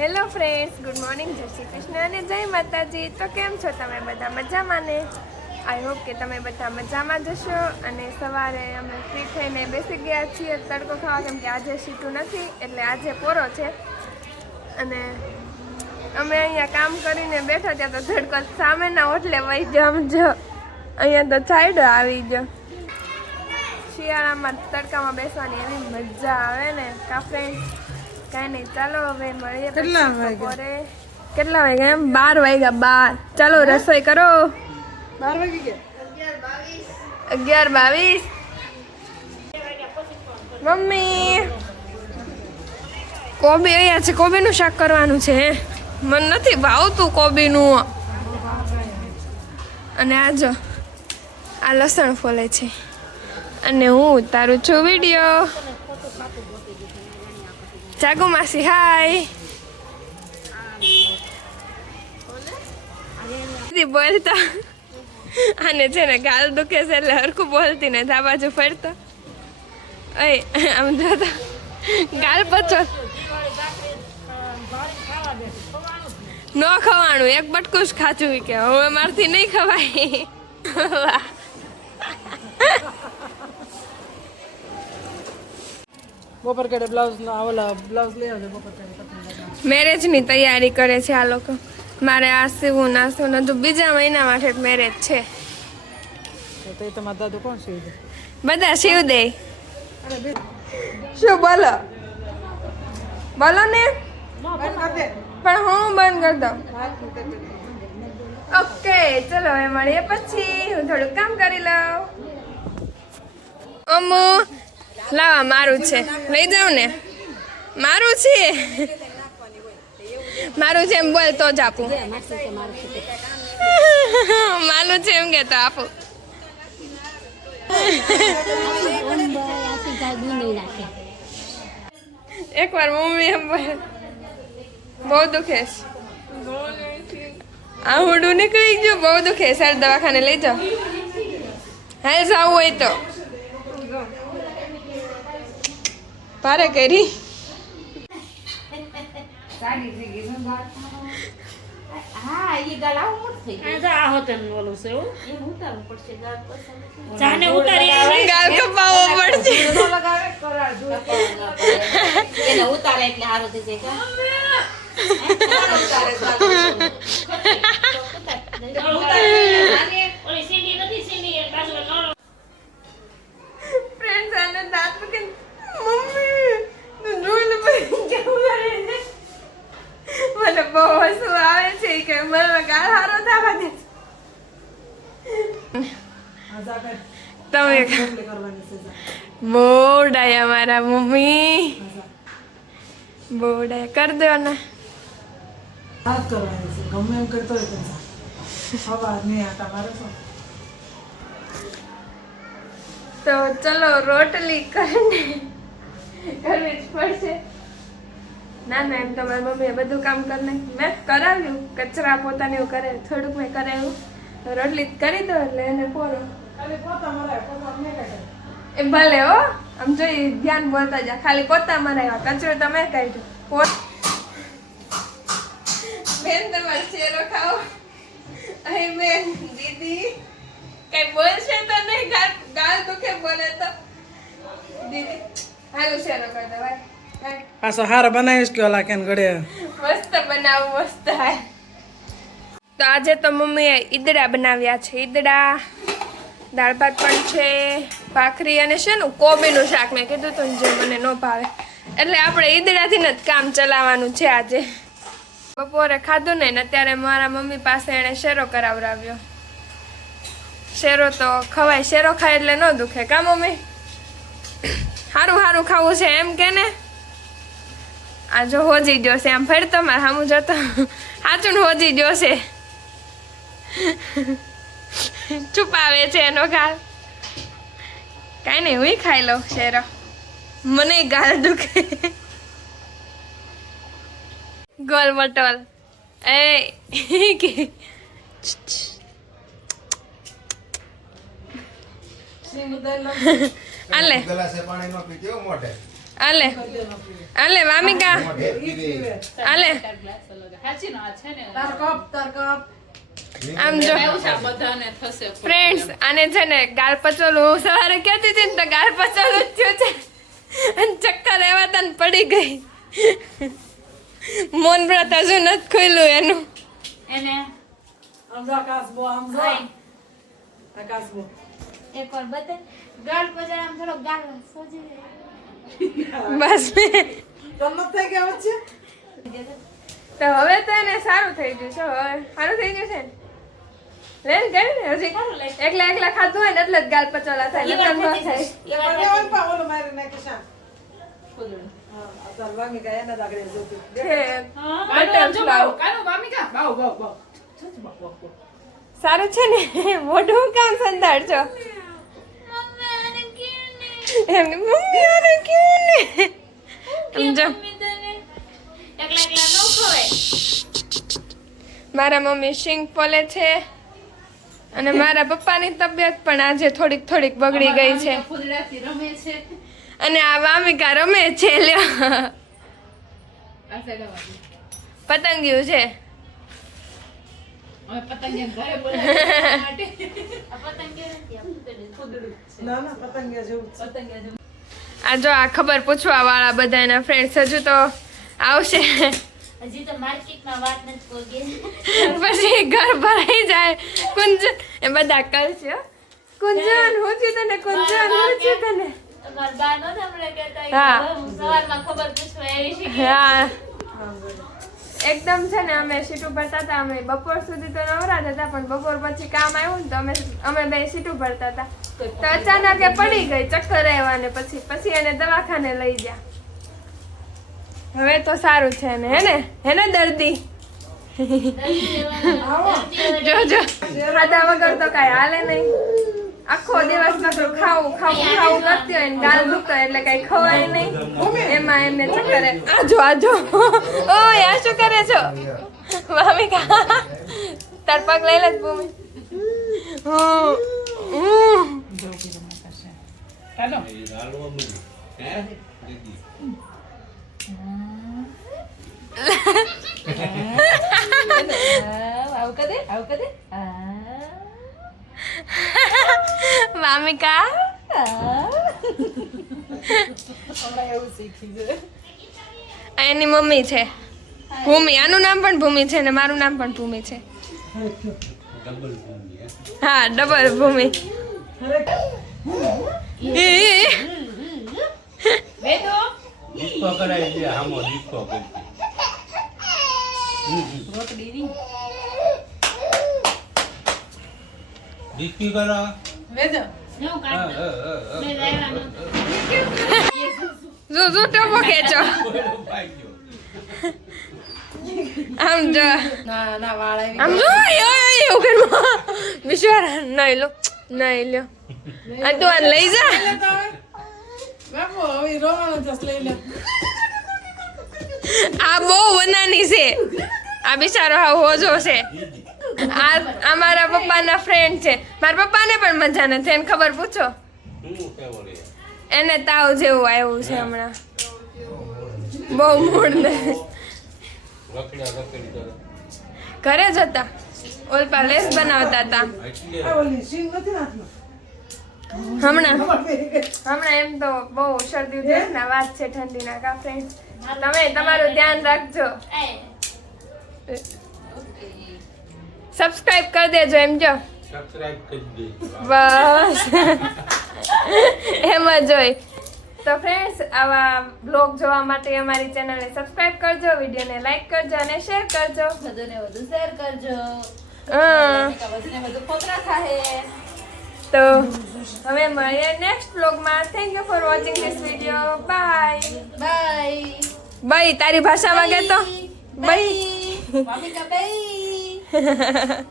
Hello friends good morning જય શ્રી કૃષ્ણ અને જય માતાજી. તો કેમ છો તમે બધા મજામાં ને આઈ હોપ કે તમે બધા મજામાં જશો અને સવારે અમે ફ્રી થઈને બેસી ગયા છીએ તડકો ખાવા, કેમ કે આજે સીટું નથી, એટલે આજે પોરો છે. અને અમે અહીંયા કામ કરીને બેઠા ત્યાં તો ધડકો સામેના ઓટલે વહી આમ જો. અહીંયા તો સાઈડ આવી ગયો. શિયાળામાં તડકામાં બેસવાની એવી મજા આવે ને, કા ફ્રેન્ડ કાંઈ નહીં ચાલો હવે મળીએ કેટલા વાગ્યા? એમ? બાર વાગ્યા બાર. ચાલો રસોઈ કરો. બાર વાગી ગયા? અગિયાર બાવીસ. મમ્મી. કોબી અહીંયા છે કોબીનું શાક કરવાનું છે મન મને નથી ભાવતું કોબીનું. અને આ જો આ લસણ ફોલે છે. અને હું ઉતારું છું વીડિયો. માસી હાય દીદી બોલતા આને છે ને ગાલ દુખે છે એટલે હરખું બોલતી ને આ બાજુ ફરતો અય આમ જોતા ગાલ પચો ન ખવાનું એક બટકું જ ખાચું કે હવે મારથી નહીં ખવાય વાહ. બપોર કડે બ્લાઉઝ ના ઓલા બ્લાઉઝ લઈ આવજો બપોર કટિંગ મેરેજની તૈયારી કરે છે આ લોકો. મારે આ સીવું ના સીવું બધું બીજા મહિના માટે મેરેજ છે. તો તમારા દાદુ કોણ છે દે બધા શિવ દે શું બોલો? બોલો ને. પણ હું બંધ કરી દઉં. ઓકે ચલો હવે મળીએ પછી. હું થોડું કામ કરી લઉં. અમુ લાવા, મારું છે. લઈ જાઉં ને? મારું છે? મારું છે એમ બોલ, તો જ આપું. મારું છે એમ કે તો આપું. એકવાર મમ્મી એમ બહુ દુખે આ હુડું નીકળી ગયું, બહુ દુખે સર દવાખાને લઈ જાઓ. હા આવું હોય તો. ભારે કરી. ગાલ કપાવવો પડશે. એને ઉતારે એટલે સારું થઈ જાય કા? ફ્રેન્ડ્સ આને દાંત પકડી મમ્મી તું ડૂલ બની કેવું કરે છે? મને બહુ હસવું આવે છે કે મને ગાળ હારો થવા દે. તમે. બહુ ડાયા મારા મમ્મી. બહુ ડાયા. કર દો ને હાથ કરવાની છે ગમે એમ કરતો હોય તો અવાજ નહીં આટા મારે શું તો ચલો રોટલી કરીને. કરવી જ પડશે. ના ના એમ તો મારી મમ્મીએ બધું કામ કરી નાખ્યું. મેં કરાવ્યું કચરા પોતાને એવું કરે થોડુંક મેં કરાવ્યું. રોટલી કરી દો એટલે એને પોરો. એ ભલે હો આમ જોઈ ધ્યાન બોલતા જા. ખાલી પોતા મરાવ્યા કચરો તમે કાઢ્યો. પોત બેન તમારે શેરો ખાઓ અહીં બેન દીદી. કઈ બોલશે તો નહીં ગાલ દુખે બોલે તો? દીદી. હાલું શેરો કરી દો ભાઈ ભાઈ. પાછો હાર બનાવીશ કે ઓલા કેન ઘડે? મસ્ત બનાવું મસ્ત તો આજે તો મમ્મીએ ઈદડા બનાવ્યા છે ઈદડા. દાળ ભાત પણ છે ભાખરી અને છે ને કોબીનું શાક. મેં કીધું તું જે મને ન ભાવે. એટલે આપણે ઈદડાથી જ કામ ચલાવવાનું છે આજે. બપોરે ખાધું ને ને અત્યારે મારા મમ્મી પાસે એણે શેરો કરાવરાવ્યો શેરો તો ખવાય શેરો ખાય એટલે ન દુખે. કા મમ્મી? સારું સારું ખાવું છે એમ કે ને? આ જો હોજી ગયો છે, આમ ફરતો મારે સામું જતો સાચું હોજી ગયો છે. છુપાવે છે એનો ગાલ કાંઈ નહીં હું ખાઈ લઉં શેરો. મને ગાલ દુખે. ગોલ મટોલ એ, કે. આલે. ગલાસે પાણી નો પીતી મોઢે? આલે. આલે વામિકા. આલે તાર કપ તાર કપ આમ જો. ફ્રેન્ડ્સ આને છે ને ગાલ પચોલું. હું સવારે કહેતી હતી ને તો ગાલ પચોલું જ થયું છે. અને ચક્કર એવા તને પડી ગઈ. મૌન વ્રત હજુ નથી ખુલ્યું એનું. એને? આમ જો આકાશ બો આમ જો. આકાશ બો. એક વાર બતાય. બસ તો હવે તો એને સારું થઈ ગયું છે હવે સારું થઈ ગયું છે ને? હજી એકલા એકલા ખાધું હોય ને એટલે જ ગાલ પચોલા થાય ન થાય. સારું છે ને મોઢું કામ સંધાડ છો એમ કે મમ્મી આને ક્યું ને? સમજો મારા મમ્મી સિંગ પોલે છે અને મારા પપ્પાની તબિયત પણ આજે થોડીક થોડીક બગડી ગઈ છે. અને આ વામિકા રમે છે લ્યો. પતંગિયું છે. પતંગ કેવી ના ના પતંગિયા જેવું જ છે. આ જો આ ખબર પૂછવા વાળા બધા એના ફ્રેન્ડ્સ હજુ તો આવશે. હજી તો માર્કેટમાં વાત નથી પછી ઘર ભરાઈ જાય. કુંજન એ બધા કરશે કુંજન હું છું તને? કુંજન હું છું તને? હા. સવારમાં ખબર પૂછવા આવી છે હા. એકદમ છે ને, અમે સીટું ભરતા હતા અમે બપોર સુધી તો નવરા હતા, પણ બપોર પછી કામ આવ્યું ને તો અમે અમે બે સીટું ભરતા હતા. તો અચાનક પડી ગઈ ચક્કર આવ્યા ને પછી પછી એને દવાખાને લઈ ગયા. હવે તો સારું છે ને? હે ને દર્દી? જો જો. ખાધા વગર તો કાંઈ હાલે નહીં. આખો દિવસ નકરું ખાવું ખાવું ખાવું કરતી હોય ગાલ દુખતો એટલે કઈ ખવાય નહીં. એમાં એમને ચક્કર આજો આજો. ઓય આ શું કરે છો? ભાવિકા કા? પગ લઈ લે ભૂમિ. મામિકા એની મમ્મી છે. ભૂમિ આનું નામ પણ ભૂમિ છે ને મારું નામ પણ ભૂમિ છે. હા ડબલ ભૂમિ. જો જો ટપો ખેંચો. આમ જો. ના ના વાળ આમ જો યો યો કરવા વિશ્વાર નહીં લો નહીં લ્યો. આ તું આ લઈ જા. બાપુ હવે રોવાનું જસ લઈ લે. આ બહુ વનાની છે. આ બિચારો હા હોજો છે. આ અમારા પપ્પાના ફ્રેન્ડ છે. મારા પપ્પાને પણ મજા નથી. એને ખબર પૂછો? એને તાવ જેવું આવ્યું છે હમણાં. બહુ મૂળ કરે. ઘરે જ હતા. ઓલ લેસ બનાવતા હતા. હમણાં. હમણાં એમ તો બહુ શરદી ઉધરસના વાત છે ઠંડીના કા ફ્રેન્ડ તમે તમારું ધ્યાન રાખજો. સબસ્ક્રાઇબ કરી દેજો એમ જો. સબસ્ક્રાઇબ કરી દેજો. બસ. એમ જ હોય. તો ફ્રેન્ડ્સ આવા બ્લોગ જોવા માટે અમારી ચેનલને સબસ્ક્રાઇબ કરજો વિડીયોને લાઈક કરજો અને શેર કરજો. વધુને વધુ શેર કરજો. તો હવે મળીએ નેક્સ્ટ બ્લોગમાં thank you for watching this video bye bye bye તારી ભાષામાં કહેતો બાય બાય